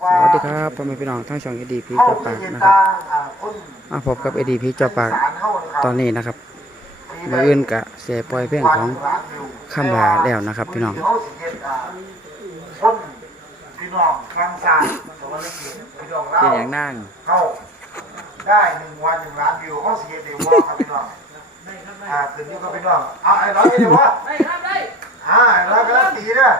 สวัสดีครับพ่อแม่พี่น้องทั้งช่องเอดีพีจอปากนะครับมาพบกับเอดีพีจอปากตอนนี้นะครับมืออื่นกะเสียปล่อยเพลงของคำลาแล้วนะครับ พี่น้องคนพี่น้องครั้งซานแต่ว่าเล็กพี่น้องเล่าเป็นอย่างนั่งเข้าได้หนึ่งวันหนึ่งล้านวิวเขาเสียเดียวว่าครับพี่น้องอ่าคืนนี้ก็พี่น้องเอาไอ้ร้อยเดียวว่าได้ครับได้อ่าไอ้ร้อยก็ได้ตีเนี่ย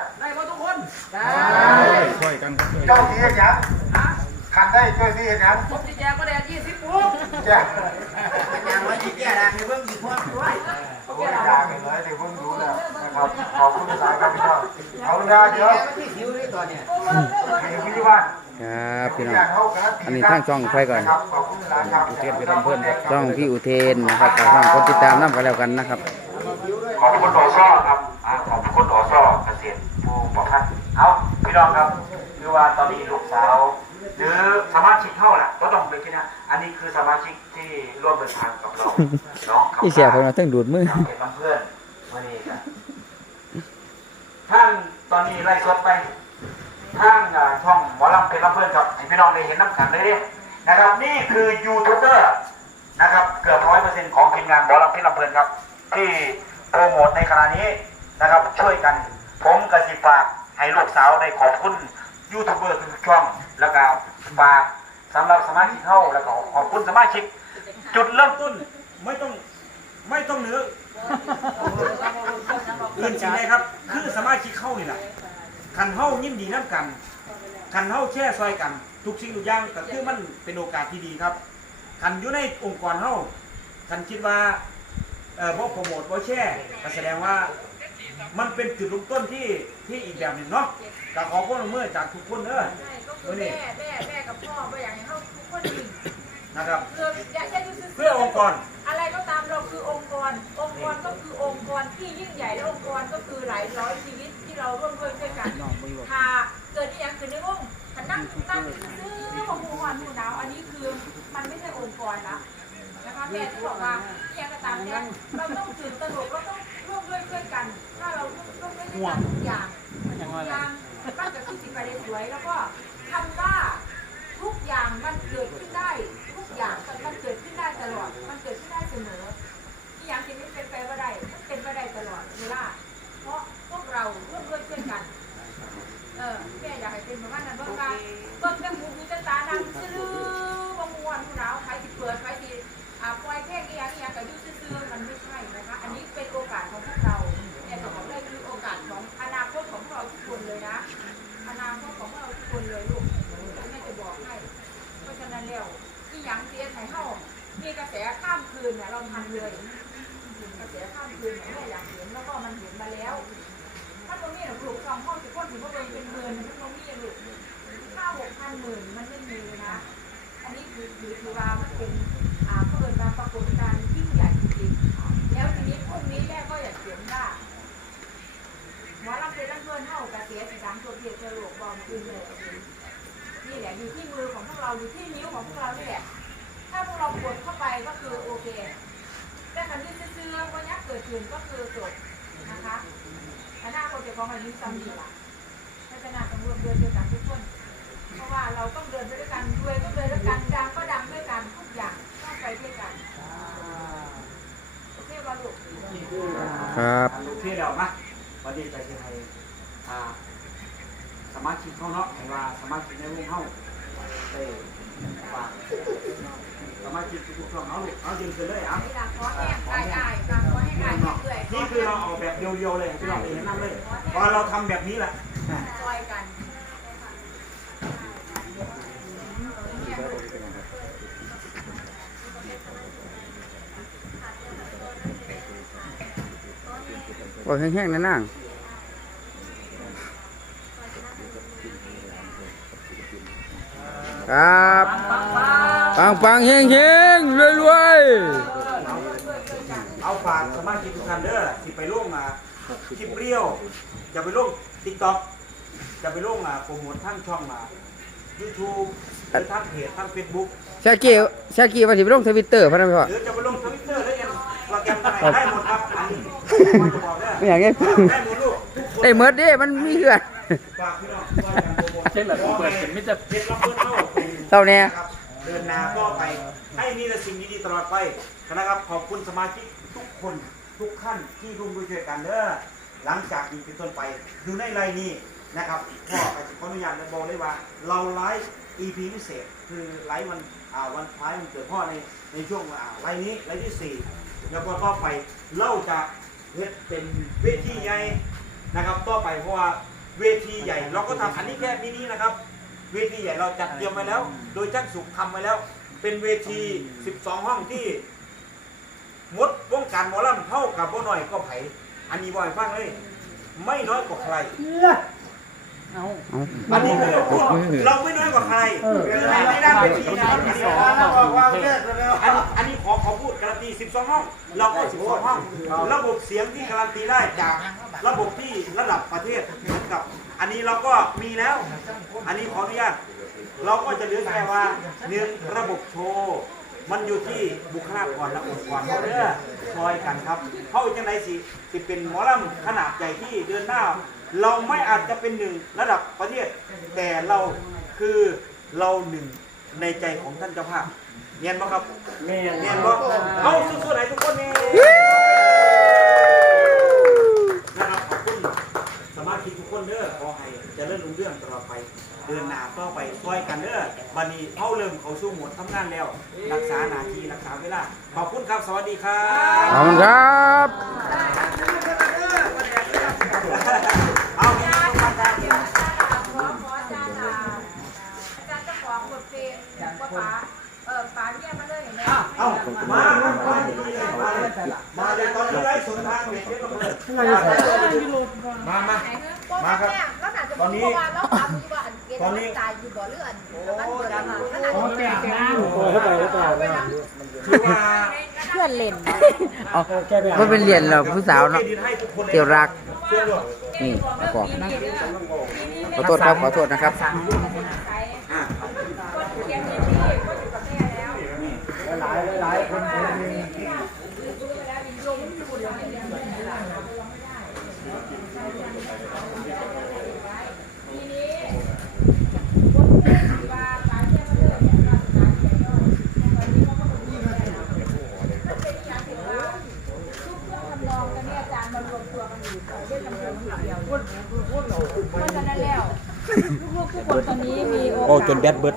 ได้หมดทุกคนได้เจ้าตีเห็นยังฮะคันได้เจ้าตีเห็นยังผมจะแจกก็ได้ยี่สิบปุ๊บแจ้งอย่างว่าอีกแก่ละให้เบิ่งอีกคนด้วย โอ้ยอยากเลยเดี๋ยวเพิ่งรู้แล้วนะครับขอบคุณสายครับพี่น้องเอาได้เดี๋ยวแกมันที่คิวด้วยตัวเนี่ย มีวิธีว่าครับพี่น้องเขาการัตีอันนี้ทางช่องไฟก่อน ครับขอบคุณสายครับอุเทนไปทำเพื่อนครับ ช่องพี่อุเทนนะครับฝากช่องคนติดตามน้ำกันแล้วกันนะครับ ขอบคุณโอซ่อครับอ่าขอบคุณโอซ่อเกษตรผู้บอกท่านเอา พี่น้องครับคือว่าตอนนี้ลูกสาว หรือสมาชิกเท่าแหละก็ต้องเป็นที่นะอันนี้คือสมาชิกที่ร่วมเดินทางกับเราน้องเขาพี่เสียผมมาทั้งดูดมือน้องเป็นเพื่อนมานี่กันท่านตอนนี้ไล่สดไปทางอ่าช่องหมอลำเป็นลำเพื่อนครับให้พี่น้องได้เห็นน้ำกันเลยเด้นะครับนี่คือยูทูบเบอร์นะครับเกือบร้อยเปอร์เซ็นต์ของทีมงานหมอลำเป็นลำเพื่อนครับ ที่โปรโมทในขณะนี้นะครับ ช่วยกัน ผมกสิฝาก ให้ลูกสาวได้ขอบคุณยูทูบเบอร์ทุกช่อง แล้วก็ฝากสำหรับสมาชิกเข้าแล้วก็ขอบคุณสมาชิก จุดเริ่มต้นไม่ต้องไม่ต้องเหนืออื่นสิ่งใดครับ คือสมาชิกเข้านี่แหละคันเข้ายิ้มดีน้ำกันคันเข้าแช่ซอยกัน ทุกสิ่งทุกอย่างก็คือมันเป็นโอกาสที่ดีครับคันอยู่ในองค์กรเข้าคันคิดว่าเอ่อบ่โปรโมทบ่แช่ก็แสดงว่า มันเป็นจุดเริ่มต้นที่ที่อีกแบบหนึ่งเนาะก็ขอความร่วมมือจากทุกคนเด้อใช่ก็คือแม่แม่แม่กับพ่อไม่อยากให้เขาทุกคนดีนะครับคืออย่าอย่าดูซื่เพื่อองค์กร อะไรก็ตามเราคือองค์กร องค์กรก็คือองค์กรที่ยิ่งใหญ่และองค์กรก็คือหลายร้อยชีวิตที่เราร่วมด้วยช่วยกันถ้าเกิดที่อย่างคือในวงถ้านั่งตั้งซื้อของหมู่หวานหมู่หนาวอันนี้คือมันไม่ใช่องค์กรละนะคะแม่ที่บอกว่าที่อย่างก็ตามเนี่ยเราต้องตื่นตระหนก ร่วมด้วยช่วยกันทุกอย่างทุกอย่างมันจะขึ้นสิไปได้สวยแล้วก็ แล้วก็มันเห็นมาแล้วถ้าตรงนี้เราปลูกสองห้องสิบคนถึงว่าเป็นเป็นหมื่นมันตรงนี้ลูกข้าหกพันหมื่นมันไม่มีนะ อันนี้คือคือคือว่ามันเป็นอ่าเปิดมาปรากฏการณ์ยิ่งใหญ่จริงๆแล้วทีนี้พรุ่งนี้แม่ก็อยากเขียนว่าหมอลำเป็นเพื่อนเท่ากระเสียสิสามตัวเพียรจะหลวกบอมคืนเลยนี่แหละอยู่ที่มือของพวกเราอยู่ที่นิ้วของพวกเรานี่แหละถ้าพวกเรากดเข้าไปก็คือโอเค แต่คันที่ซื้อๆวันนี้เกิดขึ้นก็คือจบนะคะอนาคตจะของอันนี้ซ้ำดีละพัฒนาต้องรวมเดินด้วยกันทุกคน เพราะว่าเราต้องเดินไปด้วยกันรวยก็เดินด้วยกันดังก็ดังด้วยกันทุกอย่างต้องไปด้วยกันโอเคป่ะลูกครับโอเคแล้วนะวันนี้ไปที่ไทยอ่าสมาชิกเขาเนาะให้ว่าสมาชิกในวงเฮาได้ฝากส มาชิกทุกๆช่องเอาลูกเอาจริงคือเลยอะนี่คือเราเอาแบบเดียวๆเลยที่เราเห็นนั่นเลยพอเราทำแบบนี้แหละซอยแห้งๆนะนั่งครับ ปังปังๆเฮงเฮงรวยรวยเอาฝากสมาชิกทุกท่านเด้อสิไปลงอะคลิปเรียวจะไปลงติ๊กต็อกจะไปลงอะโปรโมททั้งช่องอะยูทูบหรือทั้งเพจทั้งเฟซบุ๊กๆชากี้ชากี้ว่าสิไปลงทวิตเตอร์พะนะพี่พ่อหรือจะไปลงทวิตเตอร์ได้ยังโปรแกรมไหนได้หมดครับอันนี้ผมจะบอกได้ไม่อยากให้ฟังได้หมดลูกทุกคนได้เมิดเด้มันมีเหือนฝากพี่น้องช่วยกันโปรโมทเช่นแบบเปิดเห็นไม่จะเพชรลำเพื่อนเท่าเท่านี้นะครับ เดินหนาก็ไปให้มีแต่สิ่งดีๆตลอดไปนะครับ ขอบคุณสมาชิกทุกคนทุกขั้นที่ร่วมด้วยช่วยกันเด้อหลังจากนี้เป็นต้นไปดูในไลน์นี้นะครับพ่อก็จะขออนุญาตและบอกได้ว่า เราไลฟ์ EP พิเศษ คือไลฟ์วันวันคล้ายวันเกิดพ่อในในช่วงไลน์นี้ไลฟ์ที่สี่แล้วก็ต่อไปเล่าจะเฮ็ดเป็นเวทีใหญ่นะครับ ต่อไปเพราะว่าเวทีใหญ่ เราก็ทำอันนี้แค่มินินะครับ เวทีใหญ่เราจัดเตรียมไว้แล้ว โดยจ้างสุขทำไว้แล้ว เป็นเวที 12 ห้องที่มดวงการหมอลำเท่ากับบ่น้อยก็ไผอันนี้บ่อยฟังเลย ไม่น้อยกว่าใคร เอาอันนี้คือเราไม่น้อยกว่าใครคือในในด้านเวทีนะครับอันนี้อันอันนี้ขอขอพูดการันตี 12 ห้อง เราก็ 12 ห้อง ระบบเสียงที่การันตีได้จาก ระบบที่ระดับประเทศเหมือนกับ อันนี้เราก็มีแล้ว อันนี้ขออนุญาต เราก็จะเหลือแค่ว่าหนึ่งระบบโชว์มันอยู่ที่บุคลากรและองค์กรเขาเด้อซอยกันครับเขาจังไดสิสิเป็นหมอลำขนาดใหญ่ที่เดินหน้า เราไม่อาจจะเป็นหนึ่งระดับประเทศ แต่เราคือเราหนึ่งในใจของท่านเจ้าภาพเนียนบ่ครับเนียนเนียนบ่เอาสู้ๆไหนทุกคนนี่นะครับขอบคุณสมาชิกทุก คนเด้อขอให้เจะเริ่รุ่งเรื่องตลอดไป เดินหน้าต่อไปซอยกันเด้อบันนี้เขาเริ่มเขาสู้หมดทำงานแล้ว รักษาหนาทีรักษาเวลาขอบคุณครับสวัสดีครัขอบคุณครับ เอาอาจารย์อาจารย์เดี๋ยวอาจารย์ขอขออาจารย์อะอาจารย์เจะของบทเพลงว่าป๋าเออป๋าเรียกมาเลยเห็นไห มาเลยตอนนี้ไลฟ์สดทางเฟซบุ๊กเลยมามา มาครับ ตอนนี้ตอนนี้ตายอยู่บ่อเลื่อนมันเกิดมาขนาดคือว่าเพื่อนเล่นเอาไม่เป็นเหรียญหรอกผู้สาวเนาะเกี่ยวรัก นี่ขอบขอโทษครับ ขอโทษนะครับ อะ เขียนดีๆก็อยู่กับแม่แล้ว หลายหลายคน ทีนี้บทเพลงที่ว่าป๋าเรียกมาเลยเนี่ยว่าป๋าเขียนยอดตอนนี้เขาก็มีแฟนแล้วมันเป็นอย่างที่ว่าทุกเครื่องทำนองกันเนี่ยอาจารย์มารวมตัวกันอยู่เล่นลำเพลินอยู่เดียวเพราะฉะนั้นแล้วลูกๆทุกคนตอนนี้มีโอกาส โอ้ จนแบดเบิด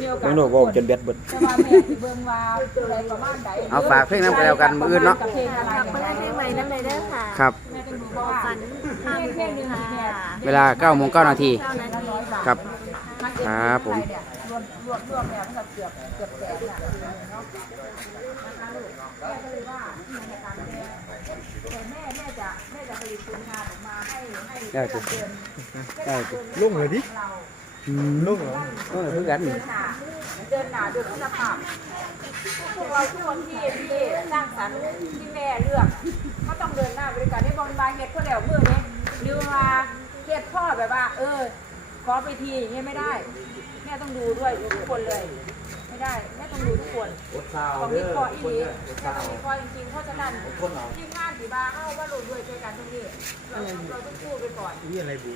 มีโอกาสน้องหนูบอกจนแบดเบิด แต่ว่าแม่สิเบิ่งว่าอะไรประมาณใดเอาฝากเพลงน้ำกันแล้วกันมื้ออื่นเนาะเพลงอะไรฝากไปได้เพลงใหม่นั่นเลยเด้อค่ะครับ แม่ต้องดูว่าฝันเพลงเพลงหนึงที่แม่เวลา9โมง9นาทีเก้านาทีครับครับผมรวมรวมรวมแล้วมันก็เกือบเกือบแสนน่ะเนาะนะคะลูกแม่ก็เลยว่าที่ในการแม่แต่แม่แม่จะแม่จะผลิตผลงานออกมาให้ให้ได้ครับเดินได้ครับลุงเลยดิ เรา ลูกเหรอเออคือกันเดินหนาเดินหนาด้วยคุณภาพพวกเราทุกคนที่ที่สร้างสรรค์ที่แม่เลือกก็ต้องเดินหน้าบริการให้บริบาลเฮ็ดเพื่อแล้วเมื่อนี้หรือว่าเฮ็ดพ่อแบบว่า เออขอไปทีอย่างเงี้ยไม่ได้แม่ต้องดูด้วยทุกคนเลย ไม่ได้แม่ต้องดูทุกคนของเด้มีออีนี้แม่ต้องมีคอจริงๆเพราะฉะนั้นทีมงานสีบาเข้าว่าราด้วยช่วยกันตรงนี้เราต้องพูดไปก่อนนี่อะไรบู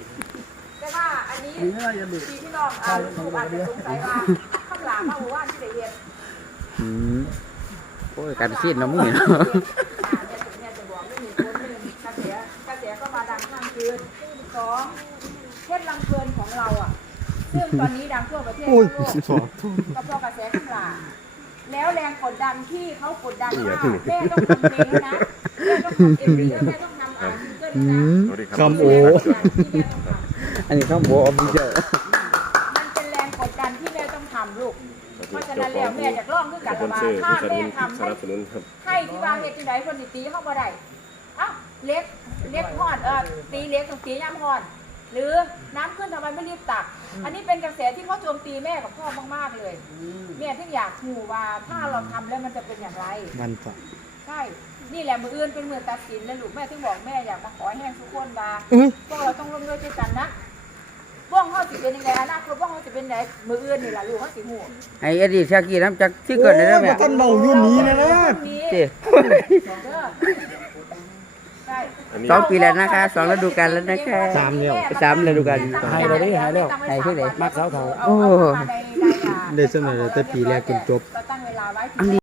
แต่ว่าอันนี้ที่พี่น้องอ่าลูกอาจจะสงสัยว่าข้างหลังมาหมู่บ้านที่ไหนเรียนอืมโอ้ยการซีดน้ำมือเนาะอ่าเนี่ยเนี่ยจะบอกเรื่องหนึ่งคนหนึ่งกระแสกระแสก็มาดังข้างคืนสองเพชรลำเพลินของเราอะ ซึ่งตอนนี้ดังทั่วประเทศทั่วโลกก็เพราะกระแสข้างหลังแล้วแรงกดดันที่เขากดดันว่าแม่ต้องทำเพลงแล้วนะแม่ต้องทำเอ็มวีแล้วแม่ต้องทำอ่านซิงเกิลแล้วนะคำโอ อันนี้คำโอออฟฟิเชียลมันเป็นแรงกดดันที่แม่ต้องทำลูก เพราะฉะนั้นแล้วแม่อยากร้องด้วยกันว่าถ้าแม่ทำให้ให้ที่ว่าเฮ็ดที่ไหนคนสิตีเข้ามาได้เอ้าเล็กเล็กฮอดเออตีเล็กต้องตีย่ำฮอดหรือน้ำขึ้นทำไมไม่รีบตัก อันนี้เป็นกระแสที่เขาโจมตีแม่กับพ่อมากๆเลยแม่ถึงอยากหูว่าถ้าเราทำแล้วมันจะเป็นอย่างไร มันฝัใช่ นี่แหละมืออื่นเป็นมือตัดสินแล้วลูกแม่ถึงบอกแม่อยากมาขอให้ทุกคนมาพวกเราต้องร่วมด้วยช่วยกันนะ บ้องเขาสิเป็นยังไงอนาคตบ้องเขาสิเป็นไหนมืออื่นนี่แหละลูกเขาสิหูไอ้เอ็ดดี้ชากีน้ำจากที่เกิดในเรื่องแม่ท่านเมาอยู่นี้นะนะนี้เจ๊เด้อใช่โอ้สองปีแล้วนะคะสองฤดูกาลแล้วนะคะสามแล้วสามฤดูกาลหายแล้วดิหายแล้วหายที่ไหนมักเสาเถาโอ้ได้เสนอแต่ปีแรกจนจบก็ตั้งเวลาไว้อันนี้